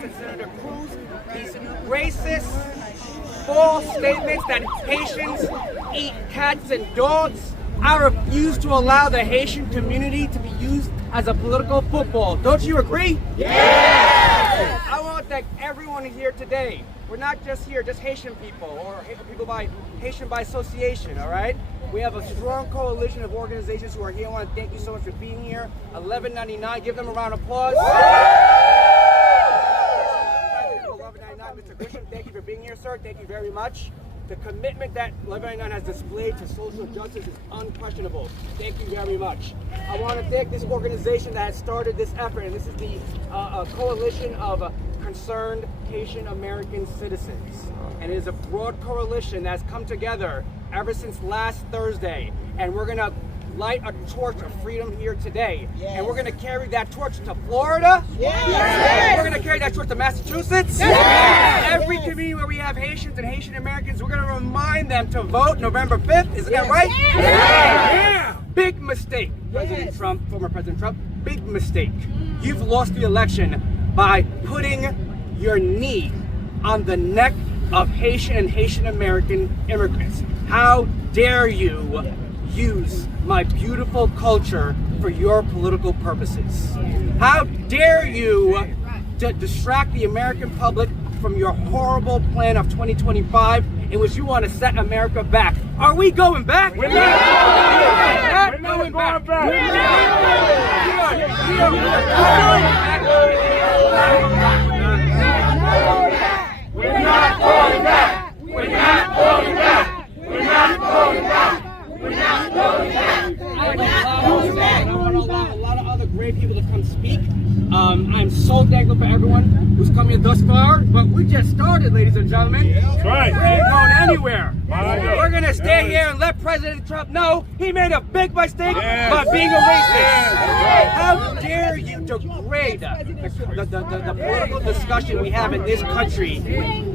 Vance and Senator Cruz these racist, false statements that Haitians eat cats and dogs. I refuse to allow the Haitian community to be used as a political football. Don't you agree? Yes! I want to thank everyone here today. We're not just here, just Haitian people, or people by Haitian by association, all right? We have a strong coalition of organizations who are here. I want to thank you so much for being here. 1199, give them a round of applause. 1199, Mr. Grisham, thank you for being here, sir. Thank you very much. The commitment that 1199 has displayed to social justice is unquestionable. Thank you very much. I want to thank this organization that has started this effort, and this is the coalition of concerned Haitian American citizens. And it is a broad coalition that has come together ever since last Thursday. And we're going to light a torch of freedom here today. Yes. And we're going to carry that torch to Florida. Yes. Yes. We're going to carry that torch to Massachusetts. Yes. Every community where we have Haitians and Haitian Americans, we're going to remind them to vote November 5th. Isn't that right? Yes. Yeah. Big mistake, President Trump, former President Trump, big mistake. You've lost the election by putting your knee on the neck of Haitian and Haitian American immigrants. How dare you use my beautiful culture for your political purposes? How dare you distract the American public from your horrible plan of 2025 in which you want to set America back? Are we going back? We're not going back. We're not going back. We're not going back. We're not going back. We're not going back. I want to allow a lot of other great people to come speak. I'm so thankful for everyone who's come here thus far, but we just started, ladies and gentlemen. That's right. We ain't going anywhere. We're going to stay here and let President Trump know he made a big mistake by being a racist. How dare you degrade the political discussion we have in this country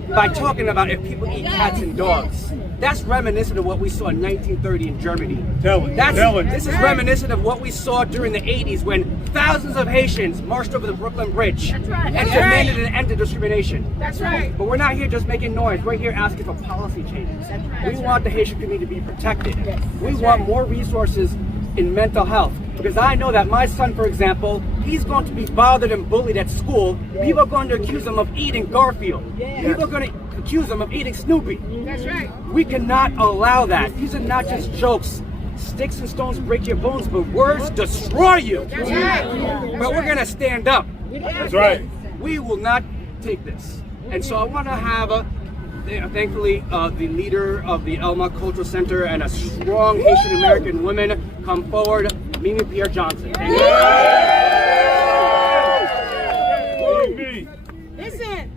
by talking about if people eat cats and dogs? That's reminiscent of what we saw in 1930 in Germany. This is reminiscent of what we saw during the 80s when thousands of Haitians marched over the Brooklyn Bridge and demanded an end to discrimination. That's right. But we're not here just making noise. We're here asking for policy changes. We want the Haitian community to be protected. We want more resources in mental health. Because I know that my son, for example, he's going to be bothered and bullied at school. People are going to accuse him of eating Garfield. People are going to accuse him of eating Snoopy. That's right. We cannot allow that. These are not just jokes. Sticks and stones break your bones, but words destroy you. That's right. But we're going to stand up. That's right. We will not take this. And so I want to have thankfully, the leader of the Elma Cultural Center and a strong Haitian American woman come forward, Mimi Pierre Johnson. Listen,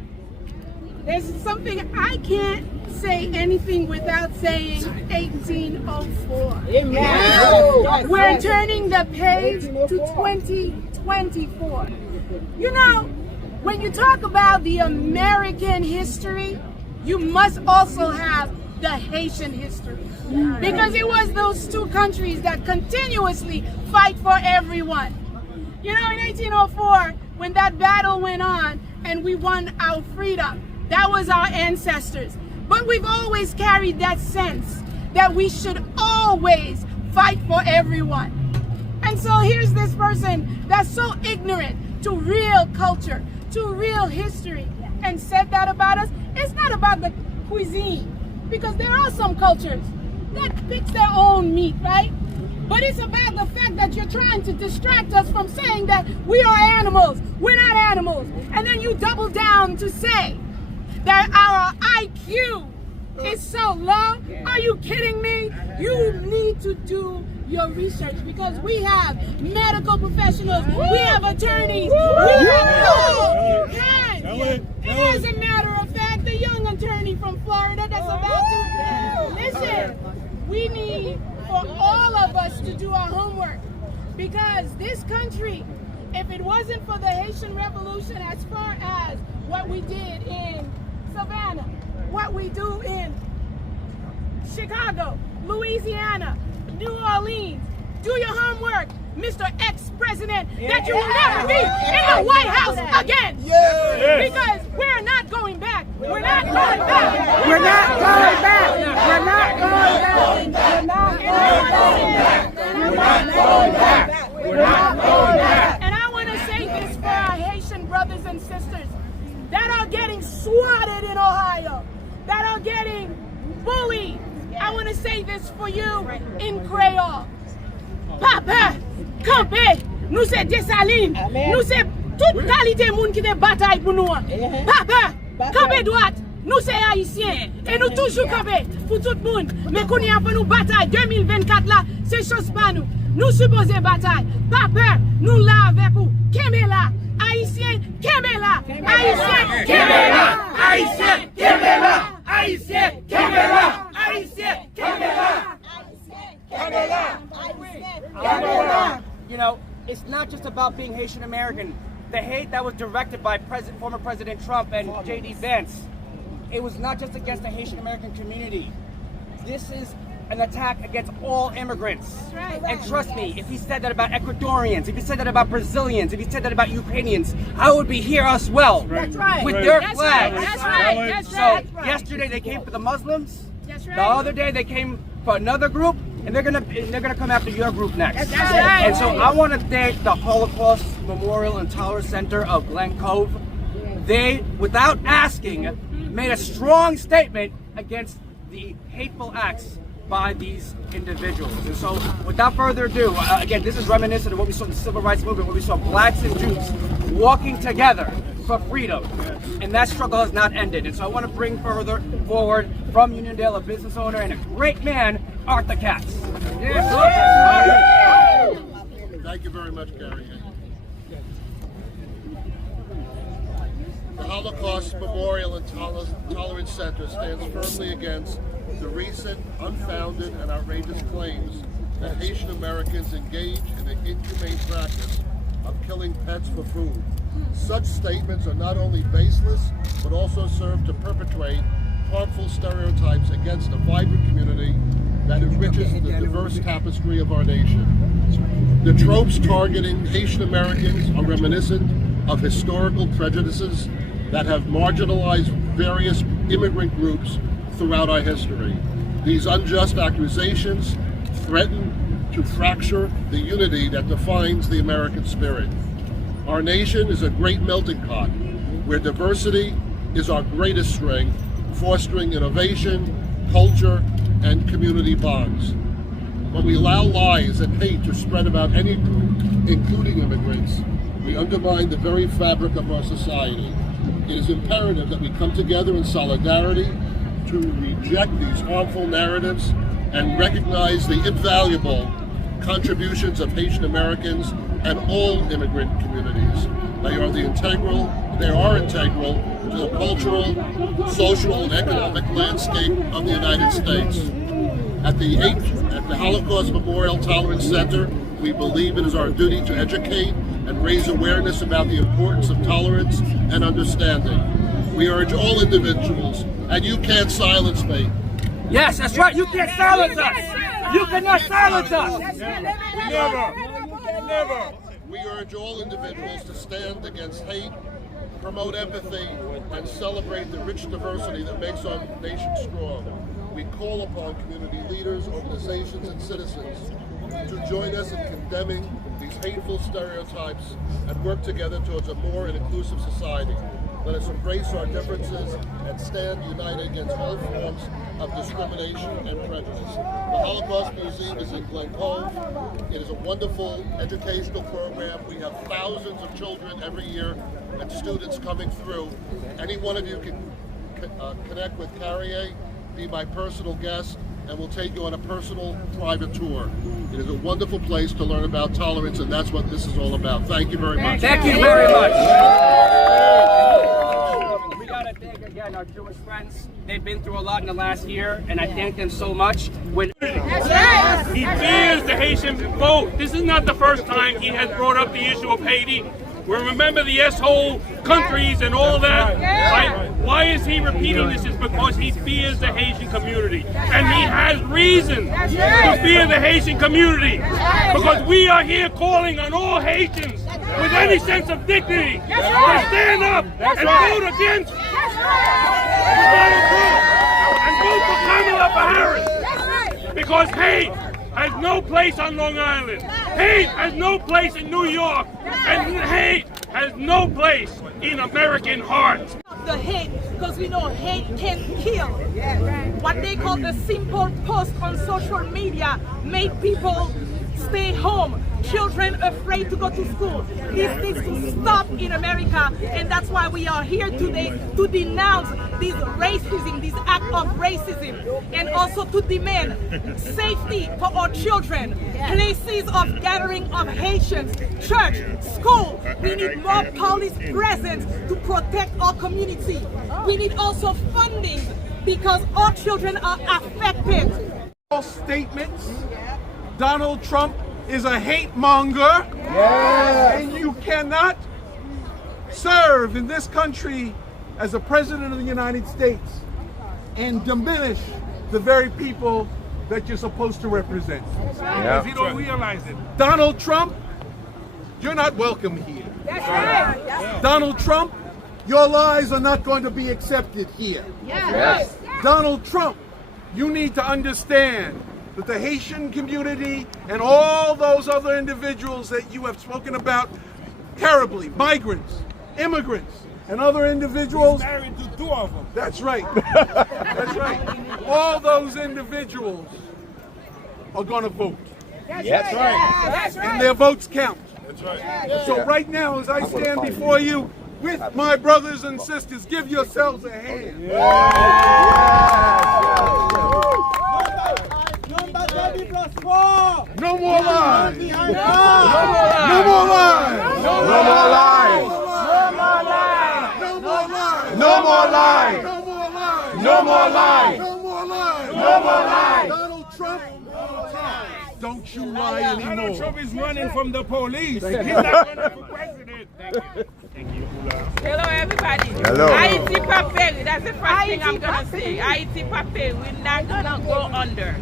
there's something I can't say anything without saying 1804. Amen. We're turning the page to 2024. You know, when you talk about the American history, you must also have the Haitian history. Because it was those two countries that continuously fight for everyone. You know, in 1804, when that battle went on and we won our freedom, that was our ancestors. But we've always carried that sense that we should always fight for everyone. And so here's this person that's so ignorant to real culture, to real history, and said that about us. It's not about the cuisine, because there are some cultures that picks their own meat, right? But it's about the fact that you're trying to distract us from saying that we are animals. We're not animals. And then you double down to say that our IQ is so low. Are you kidding me? You need to do your research, because we have medical professionals, we have attorneys, we have all kinds. As a matter of fact, the young attorney from Florida that's about to listen, we need for all of us to do our homework, because this country, if it wasn't for the Haitian Revolution, as far as what we did in Savannah, what we do in Chicago, Louisiana, New Orleans, Do your homework, Mr. Ex-President, that you will never be in the White House again. Because we're not going back. We're not going back. We're not going back. We're not going back. We're not going back. We're not going back. We're not going back. And I want to say this for our Haitian brothers and sisters that are getting swatted in Ohio, that are getting bullied. I want to say this for you in Creole. Papa, campé, nous c'est Dessalines, nous c'est toute qualité monde qui te bataille pour nous. Papa, campé droite, nous c'est Haïtiens et nous toujours campé pour tout le monde. Mais qu'on y a pour nous bataille 2024 là, c'est chose pas nous. Nous supposons bataille. Papa, nous là avec vous. Kemela, Haïtien, Kemela, Haïtien, Kemela, Haïtien, Kemela, Haïtien, Kemela, Haïtien, Kemela. You know, it's not just about being Haitian American. The hate that was directed by former President Trump and J.D. Vance, it was not just against the Haitian American community. This is an attack against all immigrants. Right. And trust me, if he said that about Ecuadorians, if he said that about Brazilians, if he said that about Ukrainians, I would be here as well. That's right. With their That's flags. right. That's right. That's So right. yesterday they came for the Muslims. That's right. The other day they came for another group, and they're gonna come after your group next. That's right. And so I want to thank the Holocaust Memorial and Tolerance Center of Glen Cove. They, without asking, made a strong statement against the hateful acts by these individuals. And so without further ado, again, this is reminiscent of what we saw in the Civil Rights Movement, where we saw blacks and Jews walking together for freedom. And that struggle has not ended. And so I want to bring forward from Uniondale, a business owner and a great man, Arthur Katz. Thank you very much, Gary. The Holocaust Memorial and Tolerance Center stands firmly against the recent, unfounded, and outrageous claims that Haitian Americans engage in an inhumane practice of killing pets for food. Such statements are not only baseless, but also serve to perpetuate harmful stereotypes against a vibrant community that enriches the diverse tapestry of our nation. The tropes targeting Haitian Americans are reminiscent of historical prejudices that have marginalized various immigrant groups throughout our history. These unjust accusations threaten to fracture the unity that defines the American spirit. Our nation is a great melting pot where diversity is our greatest strength, fostering innovation, culture, and community bonds. When we allow lies and hate to spread about any group, including immigrants, we undermine the very fabric of our society. It is imperative that we come together in solidarity to reject these harmful narratives and recognize the invaluable contributions of Haitian Americans and all immigrant communities. They are integral to the cultural, social, and economic landscape of the United States. At the Holocaust Memorial Tolerance Center, we believe it is our duty to educate and raise awareness about the importance of tolerance and understanding. We urge all individuals, and you can't silence me. Yes, that's right. You can't silence us. You cannot silence us. Never. We urge all individuals to stand against hate, promote empathy, and celebrate the rich diversity that makes our nation strong. We call upon community leaders, organizations, and citizens to join us in condemning these hateful stereotypes and work together towards a more inclusive society. Let us embrace our differences and stand united against all forms of discrimination and prejudice. The Holocaust Museum is in Glen Cove. It is a wonderful educational program. We have thousands of children every year and students coming through. Any one of you can connect with Carrier, be my personal guest, and we'll take you on a personal private tour. It is a wonderful place to learn about tolerance, and that's what this is all about. Thank you very much. Thank you very much. We gotta thank again our Jewish friends. They've been through a lot in the last year, and I thank them so much. He fears the Haitian vote. This is not the first time he has brought up the issue of Haiti. We remember the S-hole countries and all that, right? Why is he repeating this? Is because he fears the Haitian community. And he has reason to fear the Haitian community. Because we are here calling on all Haitians with any sense of dignity to stand up and vote against Donald Trump and vote for Kamala Harris. Because hate has no place on Long Island. Hate has no place in New York. And hate has no place in American hearts. The hate, because we know hate can kill. What they call the simple post on social media make people stay home. Children afraid to go to school. This needs to stop in America, and that's why we are here today to denounce this racism, this act of racism, and also to demand safety for our children, places of gathering of Haitians, church, school. We need more police presence to protect our community. We need also funding because our children are affected. False statements. Donald Trump is a hate monger, and you cannot serve in this country as a president of the United States and diminish the very people that you're supposed to represent. Because you don't realize it. Donald Trump, you're not welcome here. That's right. Donald Trump, your lies are not going to be accepted here. Yes. Donald Trump, you need to understand that the Haitian community and all those other individuals that you have spoken about terribly, migrants, immigrants, and other individuals. Married to 2 of them. That's right. That's right. All those individuals are going to vote. That's right. That's right. And their votes count. That's right. So right now, as I stand before you with my brothers and sisters, give yourselves a hand. No more lies. No more lies. No more lies. No more lies. No more lies. No more lies. No more lies. No more lies. No more lies. No more lies. Donald Trump, don't you lie anymore. Donald Trump is running from the police. He's not running for president. Thank you. Hello, everybody. Hello. Haiti Papel, that's the first thing I'm going to say. Haiti Papel, we're not going to go under.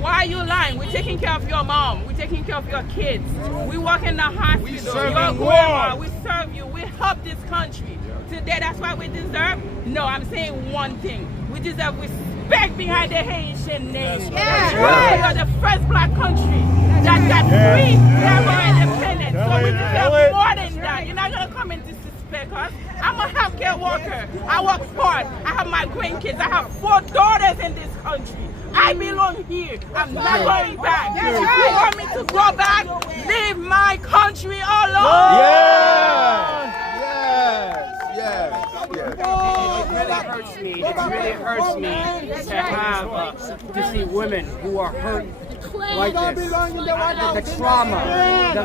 Why are you lying? We're taking care of your mom. We're taking care of your kids. We work in the hospital. Your grandma. We serve you. We help this country. Today, that's what we deserve? No, I'm saying one thing. We deserve respect behind the Haitian name. Yes. We are the first black country that got free never independence. So we deserve more than that. You're not going to come and disrespect us. I'm a healthcare worker. I work hard. I have my grandkids. I have 4 daughters in this country. I belong here. I'm not going back. If you want me to go back, leave my country alone. It really hurts me to have to see women who are hurt like this. The trauma,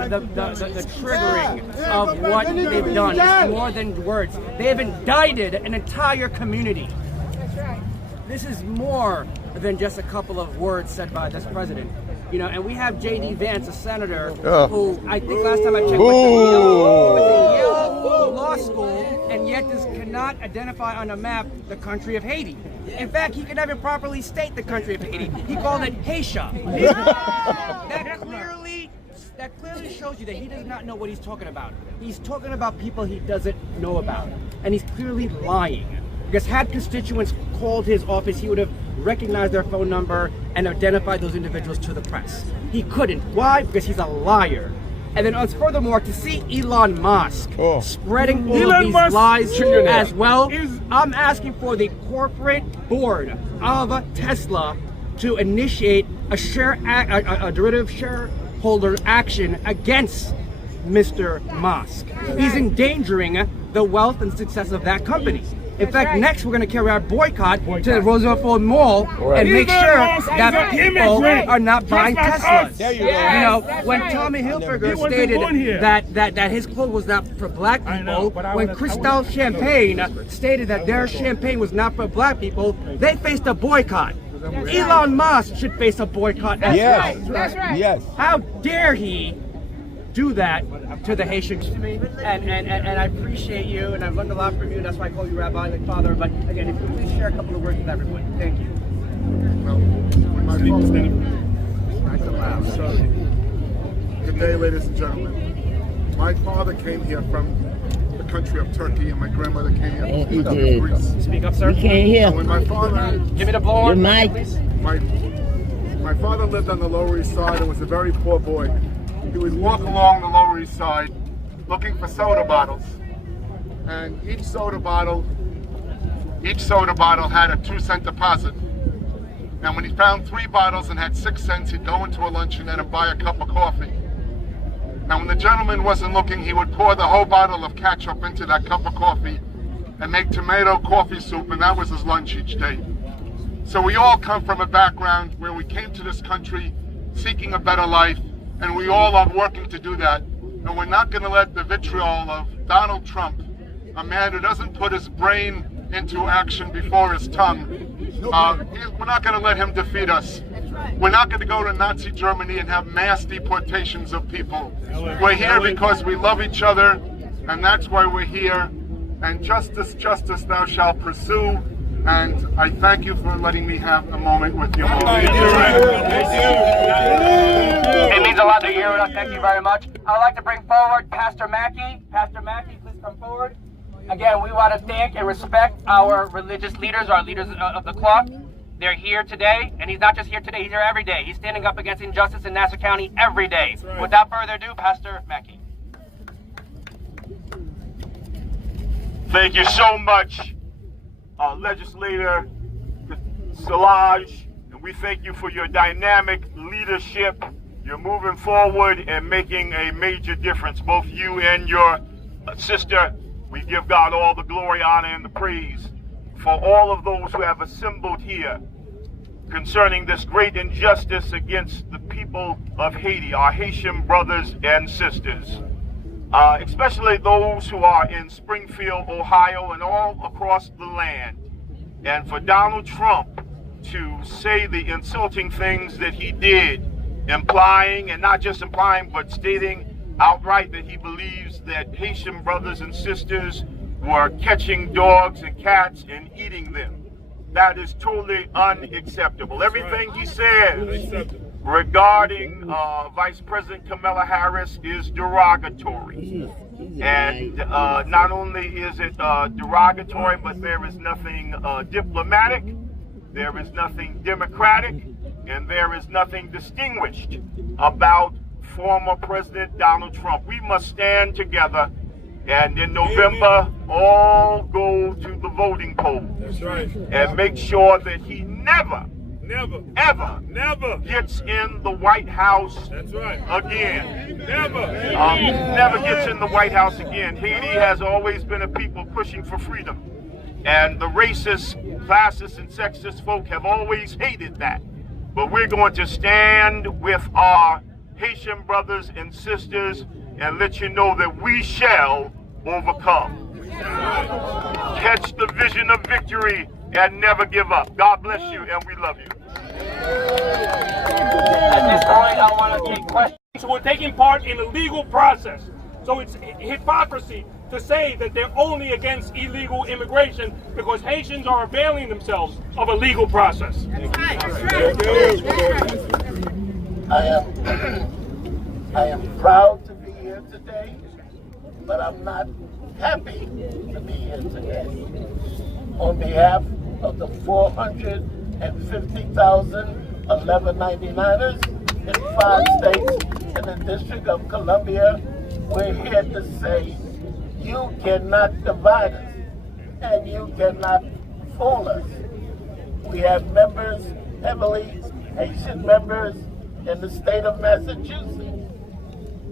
the triggering of what they've done is more than words. They have indicted an entire community. This is more than just a couple of words said by this president. You know, and we have J.D. Vance, a senator, who I think last time I checked went to Yale Law School, and yet this cannot identify on a map the country of Haiti. In fact, he could never properly state the country of Haiti. He called it Haitian. That clearly shows you that he does not know what he's talking about. He's talking about people he doesn't know about, and he's clearly lying. Because had constituents called his office, he would have recognized their phone number and identified those individuals to the press. He couldn't. Why? Because he's a liar. And then furthermore, to see Elon Musk spreading all of these lies as well, I'm asking for the corporate board of Tesla to initiate a derivative shareholder action against Mr. Musk. He's endangering the wealth and success of that company. In fact, next we're going to carry out boycott to the Roosevelt Mall and make sure that people are not buying Teslas. You know, when Tommy Hilfiger stated that his clothes was not for black people, when Cristal Champagne stated that their champagne was not for black people, they faced a boycott. Elon Musk should face a boycott as well. That's right. Yes. How dare he do that to the Haitians. And I appreciate you, and I've learned a lot from you. That's why I call you Rabbi, like Father. But again, if you please share a couple of words with everyone. Thank you. Well, good day, ladies and gentlemen. My father came here from the country of Turkey, and my grandmother came here from the country of Greece. Speak up, sir. We can't hear. And when my father, Give me the blower. my father lived on the Lower East Side and was a very poor boy. He would walk along the Lower East Side looking for soda bottles, and each soda bottle had a 2-cent deposit. And when he found 3 bottles and had 6 cents, he'd go into a luncheonette and buy a cup of coffee. And when the gentleman wasn't looking, he would pour the whole bottle of ketchup into that cup of coffee and make tomato coffee soup, and that was his lunch each day. So we all come from a background where we came to this country seeking a better life, and we all are working to do that. And we're not going to let the vitriol of Donald Trump, a man who doesn't put his brain into action before his tongue, we're not going to let him defeat us. We're not going to go to Nazi Germany and have mass deportations of people. We're here because we love each other, and that's why we're here. And justice, justice thou shalt pursue. And I thank you for letting me have a moment with you. It means a lot that you're here with us. Thank you very much. I'd like to bring forward Pastor Mackey. Pastor Mackey, please come forward. Again, we want to thank and respect our religious leaders, our leaders of the cloth. They're here today, and he's not just here today, he's here every day. He's standing up against injustice in Nassau County every day. Right. Without further ado, Pastor Mackey. Thank you so much, Legislator Salage, and we thank you for your dynamic leadership. You're moving forward and making a major difference, both you and your sister. We give God all the glory, honor, and the praise for all of those who have assembled here concerning this great injustice against the people of Haiti, our Haitian brothers and sisters, especially those who are in Springfield, Ohio, and all across the land. And for Donald Trump to say the insulting things that he did, implying, and not just implying, but stating outright that he believes that Haitian brothers and sisters were catching dogs and cats and eating them. That is totally unacceptable. Everything he says regarding Vice President Kamala Harris is derogatory. And not only is it derogatory, but there is nothing diplomatic, there is nothing democratic, and there is nothing distinguished about former President Donald Trump. We must stand together, and in November, all go to the voting polls. That's right. And make sure that he never gets in the White House. That's right. Again. Never gets in the White House again. Haiti has always been a people pushing for freedom. And the racist, classist, and sexist folk have always hated that. But we're going to stand with our Haitian brothers and sisters and let you know that we shall overcome. Catch the vision of victory and never give up. God bless you, and we love you. At this point, I want to take questions. So we're taking part in a legal process. So it's hypocrisy to say that they're only against illegal immigration because Haitians are availing themselves of a legal process. I am proud to be here today, but I'm not happy to be here today. On behalf of the 450,000 1199ers in 5 states and the District of Columbia, we're here to say you cannot divide us and you cannot fool us. We have members, heavily Haitian members, in the state of Massachusetts,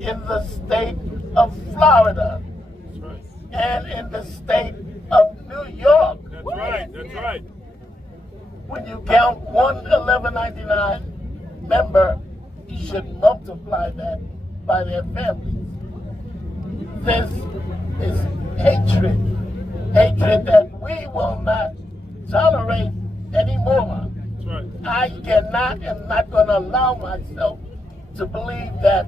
in the state of Florida, and in the state of New York. That's right, that's right. When you count one 1199 member, you should multiply that by their families. This is hatred that we will not tolerate anymore. I cannot, am not going to allow myself to believe that